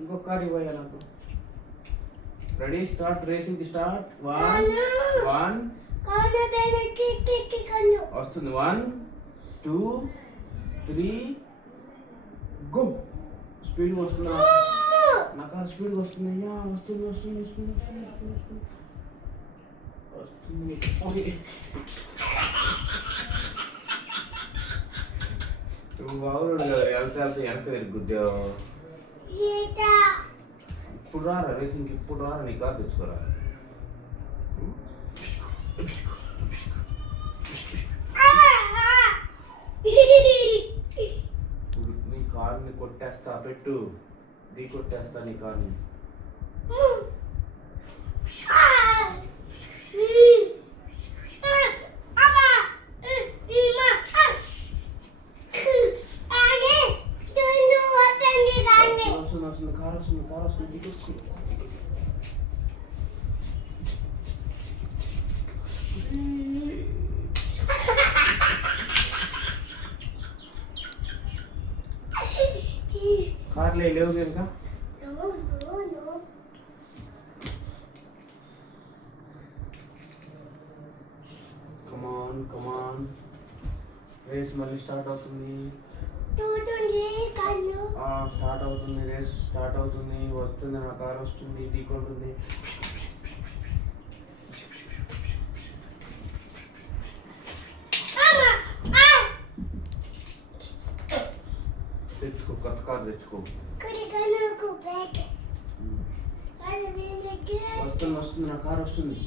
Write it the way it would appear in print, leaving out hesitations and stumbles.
ఇంకొక కార్ ఇవ్వయ్యా నాకు. Ready start, racing start. 1 1 వస్తుంది. 1 2 3 గో. స్పీడ్ వస్తుందా? నా కార్ స్పీడ్ వస్తుంది అయ్యా. వస్తుంది వస్తుంది వస్తుంది వస్తుంది వస్తుంది వస్తుంది. నువ్వు బాగున్నాడు కదా, వెళ్తే వెళ్తే వెనక తిరుగుద్దావు. ఇప్పుడు రారా రేసింగ్కి, ఇప్పుడు రారా నీ కార్ తెచ్చుకోరా. ఇప్పుడు నీ కార్ని కొట్టేస్తా, పెట్టు. ఢీ కొట్టేస్తా నీ కార్ని. వస్తుంది కార్ వస్తుంది, కార్ వస్తుంది. దిగొచ్చు. కార్లో లేవు కనుక కమాన్ కమాన్. రేస్ మళ్ళీ స్టార్ట్ అవుతుంది. స్టార్ట్ అవుతుంది, రేస్ స్టార్ట్ అవుతుంది. వస్తుంది, నా కార్ వస్తుంది, ఢీకొంటుంది. తెచ్చుకో, కొత్త కార్ తెచ్చుకో. వస్తుంది వస్తుంది, నా కార్ వస్తుంది.